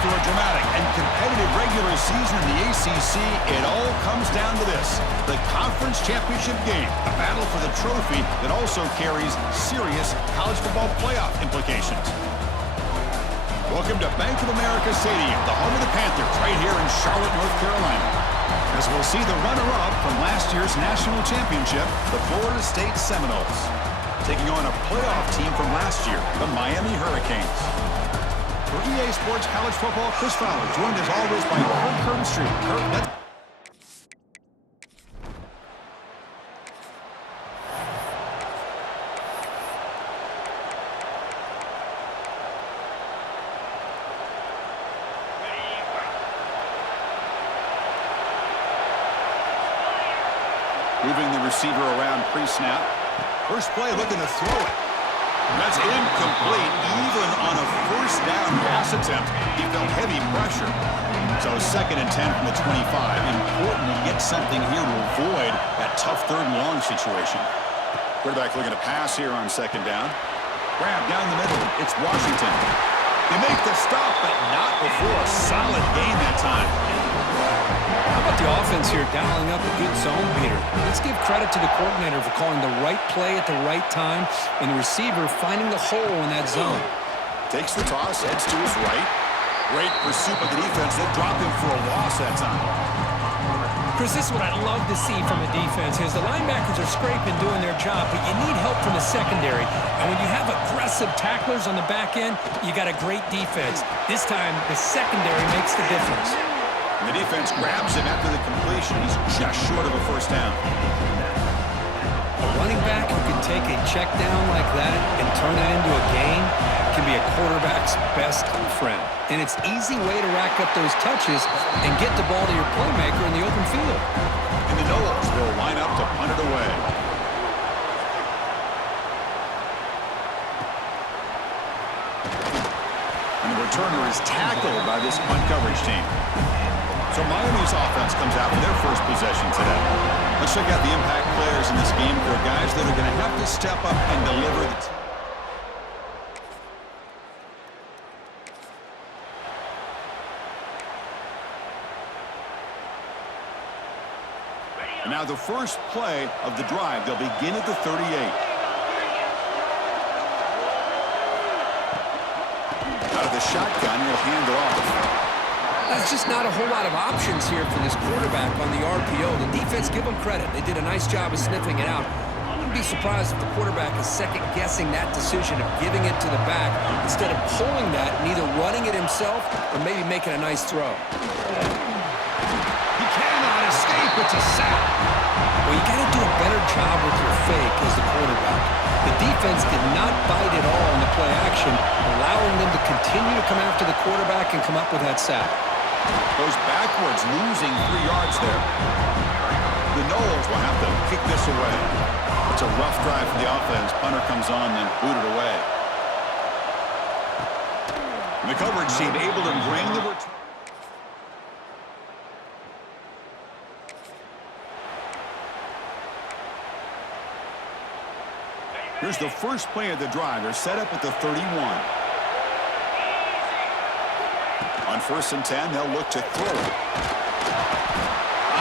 After a dramatic and competitive regular season in the ACC, it all comes down to this: the conference championship game, a battle for the trophy that also carries serious college football playoff implications. Welcome to Bank of America Stadium, the home of the Panthers, right here in Charlotte, North Carolina, as we'll see the runner-up from last year's national championship, the Florida State Seminoles, taking on a playoff team from last year, the Miami Hurricanes. For EA Sports College Football, Chris Fowler, joined as always by Kirk Herbstreit. Kirk, let's... Moving the receiver around pre-snap. First play, looking to throw it. That's incomplete, even on a first down pass attempt. He felt heavy pressure. So 2nd and 10 from the 25. Important to get something here to avoid that tough 3rd and long situation. Quarterback looking to pass here on 2nd down. Grab down the middle. It's Washington. They make the stop, but not before a solid gain that time. How about the offense here dialing up a good zone beater? Let's give credit to the coordinator for calling the right play at the right time and the receiver finding the hole in that zone. Takes the toss, heads to his right. Great pursuit by the defense. They'll drop him for a loss that time. Chris, this is what I love to see from a defense is the linebackers are scraping, doing their job, but you need help from the secondary. And when you have aggressive tacklers on the back end, you got a great defense. This time, the secondary makes the difference. The defense grabs him after the completion. He's just short of a first down. A running back who can take a check down like that and turn it into a gain can be a quarterback's best friend. And it's an easy way to rack up those touches and get the ball to your playmaker in the open field. And the Noles will line up to punt it away. And the returner is tackled by this punt coverage team. So Miami's offense comes out for their first possession today. Let's check out the impact players in this game. They're guys that are going to have to step up and deliver. And now the first play of the drive. They'll begin at the 38. Out of the shotgun, he'll hand it off. There's just not a whole lot of options here for this quarterback on the RPO. The defense, give them credit. They did a nice job of sniffing it out. I wouldn't be surprised if the quarterback is second-guessing that decision of giving it to the back instead of pulling that and either running it himself or maybe making a nice throw. He cannot escape. It's a sack. Well, you got to do a better job with your fake as the quarterback. The defense did not bite at all in the play action, allowing them to continue to come after the quarterback and come up with that sack. Goes backwards, losing 3 yards there. The Noles will have to kick this away. It's a rough drive for the offense. Punter comes on and booted away. The coverage team able to bring the return. Here's the first play of the drive. They're set up at the 31. On 1st and 10, they'll look to throw. Oh,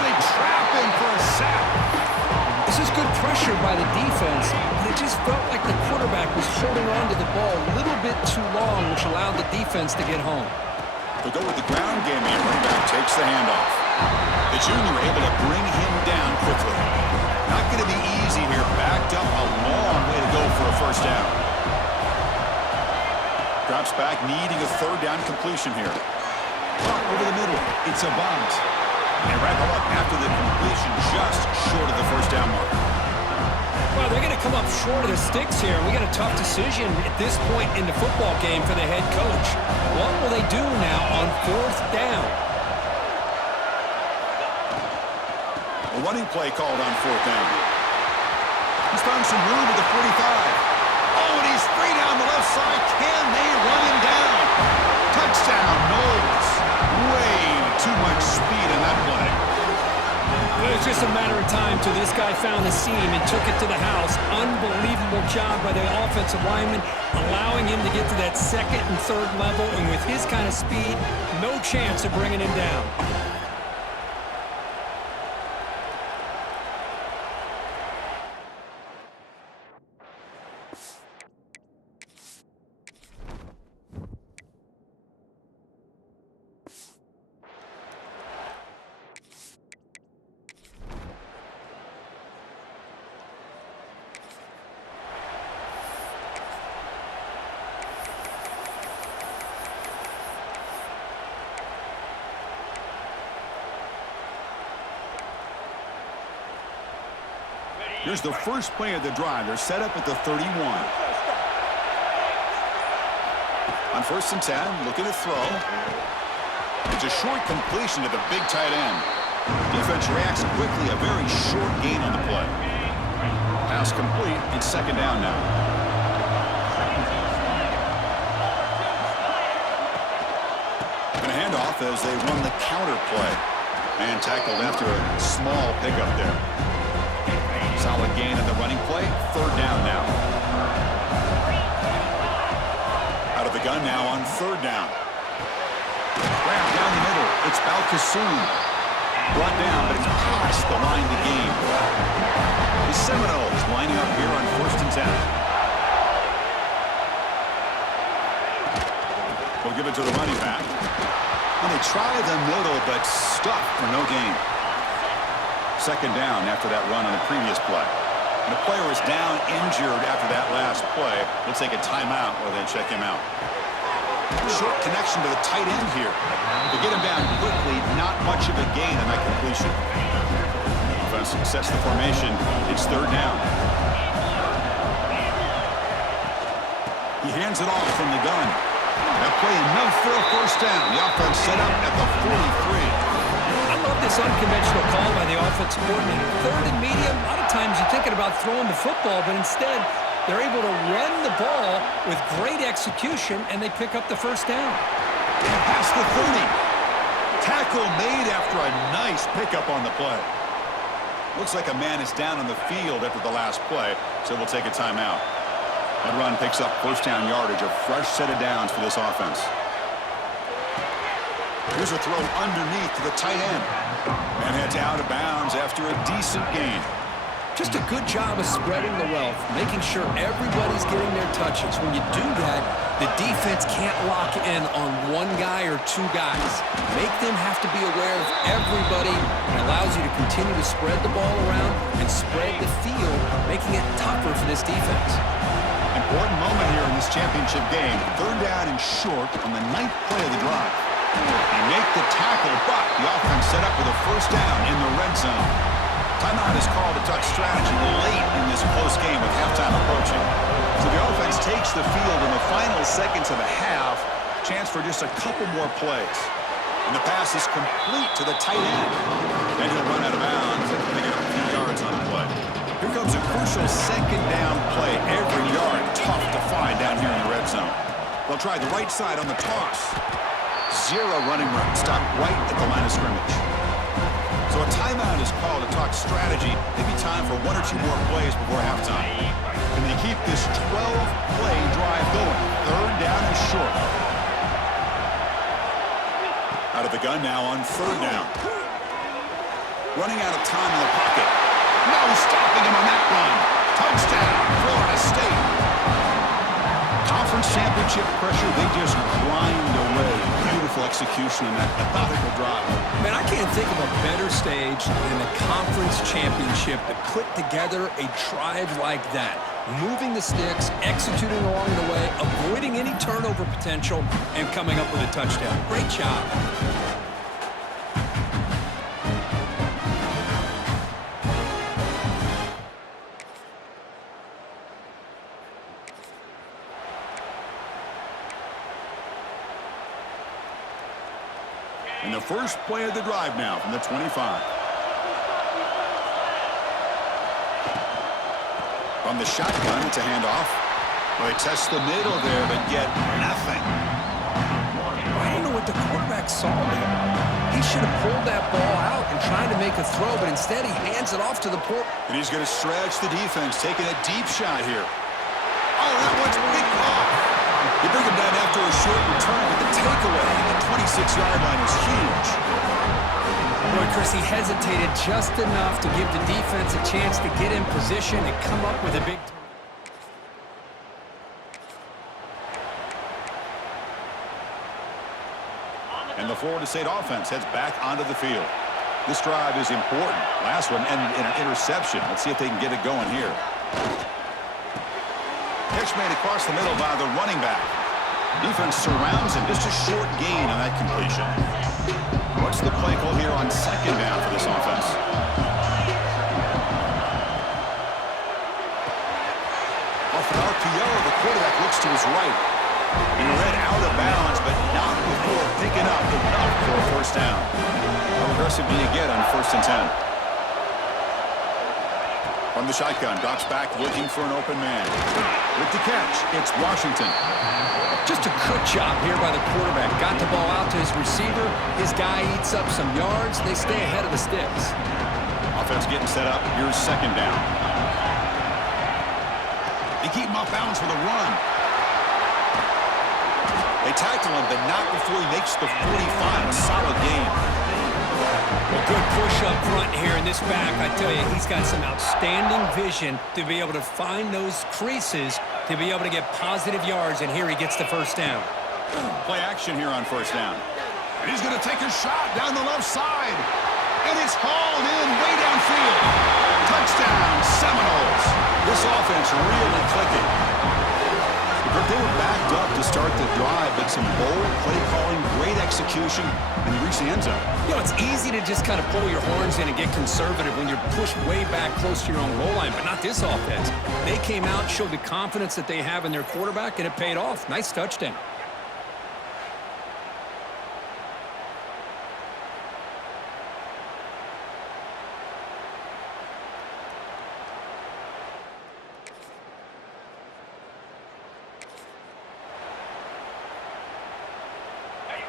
they trap him for a sack. This is good pressure by the defense, but it just felt like the quarterback was holding on to the ball a little bit too long, which allowed the defense to get home. They'll go with the ground game, and running back takes the handoff. The junior able to bring him down quickly. Not going to be easy here. Backed up a long way to go for a first down. Drops back, needing a 3rd down completion here. Over the middle, it's a bunt. And wrap him up after the completion, just short of the first down mark. Well, they're going to come up short of the sticks here. We got a tough decision at this point in the football game for the head coach. What will they do now on 4th down? A running play called on 4th down. He's found some room at the 45. Oh, and he's free down the left side. Can they run him down? Touchdown, Noles. Way too much speed in that play. It was just a matter of time till this guy found the seam and took it to the house. Unbelievable job by the offensive lineman, allowing him to get to that 2nd and 3rd level, and with his kind of speed, no chance of bringing him down. Here's the first play of the drive. They're set up at the 31. On 1st and 10, looking to throw. It's a short completion to the big tight end. Defense reacts quickly. A very short gain on the play. Pass complete. It's 2nd down now. And a handoff as they run the counter play. And tackled after a small pickup there. Solid gain in the running play. 3rd down now. Out of the gun now on 3rd down. Wrapped down the middle. It's Balkasoon. Brought down, but it's past the line to gain. The Seminoles lining up here on 1st and 10. We'll give it to the running back. And they try the middle, but stuffed for no gain. 2nd down after that run on the previous play. And the player is down injured after that last play. We'll take a timeout or then check him out. Short connection to the tight end here. To get him down quickly, not much of a gain on that completion. Offense sets the formation. It's 3rd down. He hands it off from the gun. That play enough for a first down. The offense set up at the 43. I love this unconventional call by the offensive coordinator. 3rd and medium, a lot of times you're thinking about throwing the football, but instead they're able to run the ball with great execution, and they pick up the first down. And past the 30. Tackle made after a nice pickup on the play. Looks like a man is down on the field after the last play, so we'll take a timeout. That run picks up first down yardage, a fresh set of downs for this offense. Here's a throw underneath to the tight end. And heads out of bounds after a decent gain. Just a good job of spreading the wealth, making sure everybody's getting their touches. When you do that, the defense can't lock in on one guy or two guys. Make them have to be aware of everybody. It allows you to continue to spread the ball around and spread the field, making it tougher for this defense. Important moment here in this championship game. 3rd down and short on the 9th play of the drive. They make the tackle, but the offense set up with a 1st down in the red zone. Timeout is called to touch strategy late in this close game with halftime approaching. So the offense takes the field in the final seconds of a half. Chance for just a couple more plays. And the pass is complete to the tight end. And he'll run out of bounds and pick up a few yards on the play. Here comes a crucial 2nd down play. Every yard tough to find down here in the red zone. They'll try the right side on the toss. 0 running room. Stop right at the line of scrimmage. So a timeout is called to talk strategy. Maybe time for 1 or 2 more plays before halftime. Can they keep this 12-play drive going? 3rd down and short. Out of the gun now on 3rd down. Running out of time in the pocket. No stopping him on that run. Touchdown, Florida State. Conference championship pressure, they just grind away. Beautiful execution in that methodical drive. Man, I can't think of a better stage than the conference championship to put together a drive like that. Moving the sticks, executing along the way, avoiding any turnover potential, and coming up with a touchdown. Great job. And the first play of the drive now from the 25. From the shotgun, it's a handoff. Well, they test the middle there, but get nothing. I don't know what the quarterback saw there. He should have pulled that ball out and tried to make a throw, but instead he hands it off to the port. And he's going to stretch the defense, taking a deep shot here. Oh, that one's picked off. They bring him down after a short return, but the takeaway at the 26-yard line is huge. Boy, Chris, he hesitated just enough to give the defense a chance to get in position and come up with a big turn. And the Florida State offense heads back onto the field. This drive is important. Last one ended in an interception. Let's see if they can get it going here. Catch made across the middle by the running back. Defense surrounds him. Just a short gain on that completion. What's the play call here on 2nd down for this offense? Off an RPO, the quarterback looks to his right. He led out of bounds, but not before picking up enough for a 1st down. How aggressive do you get on 1st and 10? From the shotgun, drops back looking for an open man. With the catch, it's Washington. Just a good job here by the quarterback. Got the ball out to his receiver. His guy eats up some yards. They stay ahead of the sticks. Offense getting set up. Here's 2nd down. They keep him off balance with a run. They tackle him, but not before he makes the 45. A solid game. A good push up front here in this back. I tell you, he's got some outstanding vision to be able to find those creases, to be able to get positive yards, and here he gets the 1st down. Play action here on 1st down. And he's going to take a shot down the left side. And it's hauled in way downfield. Touchdown, Seminoles. This offense really clicking. They were backed up to start the drive, but some bold play calling, great execution, and they reached the end zone. You know, it's easy to just kind of pull your horns in and get conservative when you're pushed way back close to your own goal line, but not this offense. They came out, showed the confidence that they have in their quarterback, and it paid off. Nice touchdown.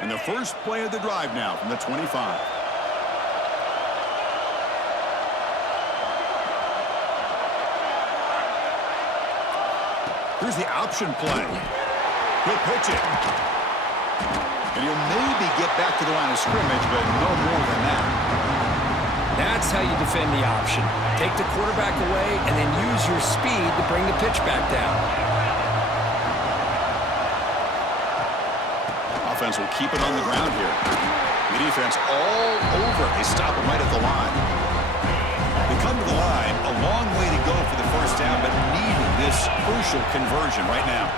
And the first play of the drive now from the 25. Here's the option play. He'll pitch it. And he'll maybe get back to the line of scrimmage, but no more than that. That's That's how you defend the option. Take the quarterback away and then use your speed to bring the pitch back down. Offense will keep it on the ground here. The defense all over. They stop him right at the line. They come to the line. A long way to go for the first down, but needing this crucial conversion right now.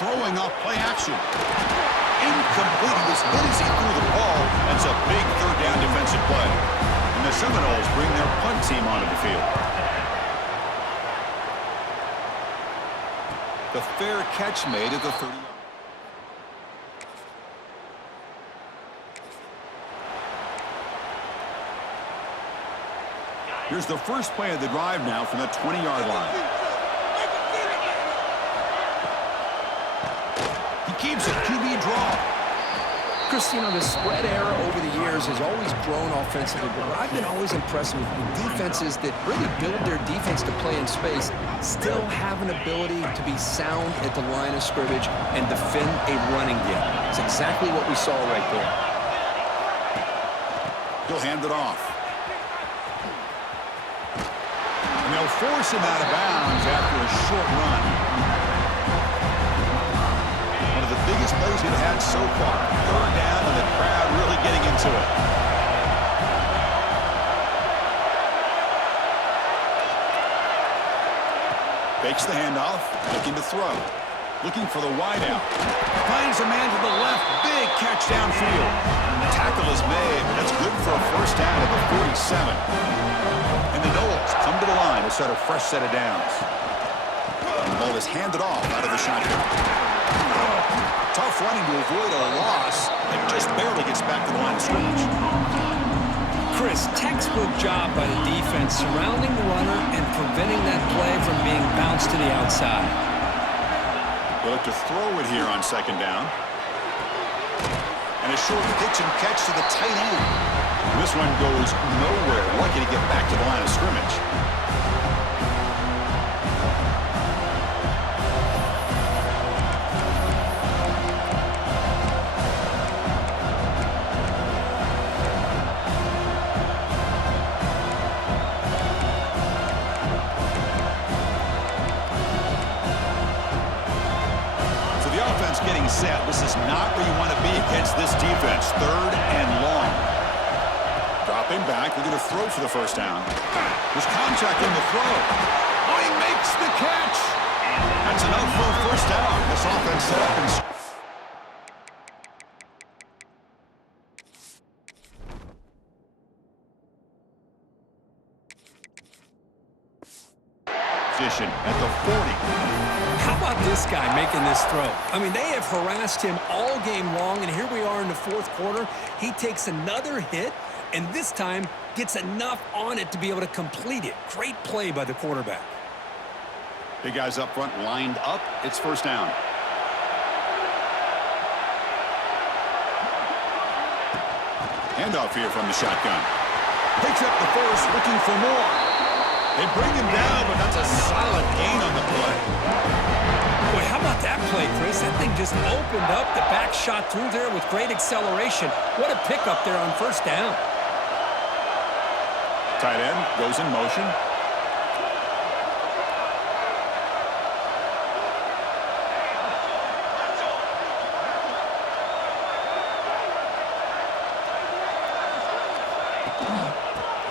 Throwing off play action. Incomplete. He was hit as he threw the ball. That's a big third down defensive play. And the Seminoles bring their punt team onto the field. The fair catch made at the 30. Here's the first play of the drive now from the 20-yard line. He keeps it QB draw. Chris, you know, the spread era over the years has always grown offensively, but what I've been always impressed with defenses that really build their defense to play in space still have an ability to be sound at the line of scrimmage and defend a running game. It's exactly what we saw right there. He'll hand it off. And they'll force him out of bounds after a short run. One of the biggest plays we've had so far. Third down and the crowd really getting into it. Fakes the handoff, looking to throw. Looking for the wideout. Finds a man to the left. Big catch downfield. Tackle is made, but that's good for a first down at the 47. And the Noles come to the line to set a fresh set of downs. And the ball is handed off out of the shotgun. Tough running to avoid a loss. It just barely gets back to the line of scrimmage. Chris, textbook job by the defense surrounding the runner and preventing that play from being bounced to the outside. They'll look to throw it here on second down. And a short pitch and catch to the tight end. And this one goes nowhere. Lucky to get back to the line of scrimmage. Getting set. This is not where you want to be against this defense. Third and long. Dropping back. They're going to throw for the first down. There's contact in the throw. Oh, he makes the catch. That's enough for a first down. This offense set up and position at the 40. How about this guy making this throw? I mean, they have harassed him all game long, and here we are in the fourth quarter. He takes another hit, and this time gets enough on it to be able to complete it. Great play by the quarterback. Big guys up front lined up. It's first down. Handoff here from the shotgun. Picks up the first, looking for more. They bring him down, but that's a solid gain on the play. Boy, how about that play, Chris? That thing just opened up. The back shot through there with great acceleration. What a pickup there on first down. Tight end goes in motion.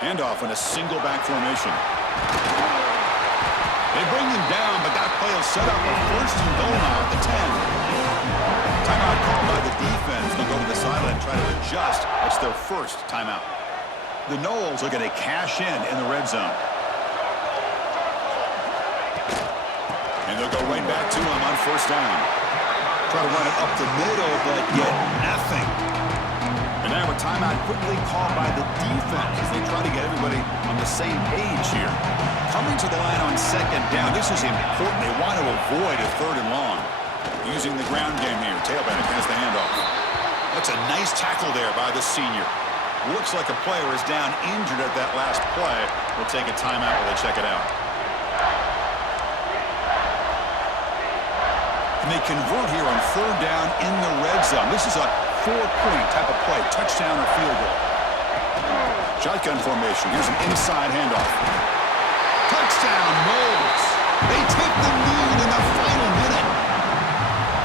Handoff in a single back formation. They bring him down, but that play will set up a first and goal now at the 10. Timeout called by the defense. They'll go to the sideline and try to adjust. It's their first timeout. The Noles are going to cash in the red zone. And they'll go right back to him on first down. Try to run it up the middle, but get nothing. And now a timeout quickly called by the defense as they try to get everybody on the same page here. Coming to the line on second down. This is important. They want to avoid a third and long. Using the ground game here. Tailback has the handoff. That's a nice tackle there by the senior. Looks like a player is down injured at that last play. We'll take a timeout while they check it out. And they convert here on third down in the red zone. This is a 4-point type of play. Touchdown or field goal. Shotgun formation. Here's an inside handoff. Touchdown, Knowles. They take the lead in the final minute.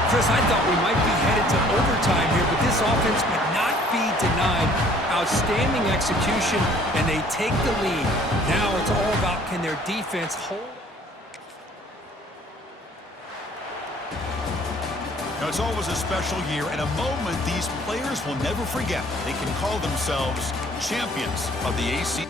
Chris, I thought we might be headed to overtime here, but this offense would not be denied. Outstanding execution, and they take the lead. Now it's all about, can their defense hold? Now, it's always a special year and a moment these players will never forget. They can call themselves champions of the AC.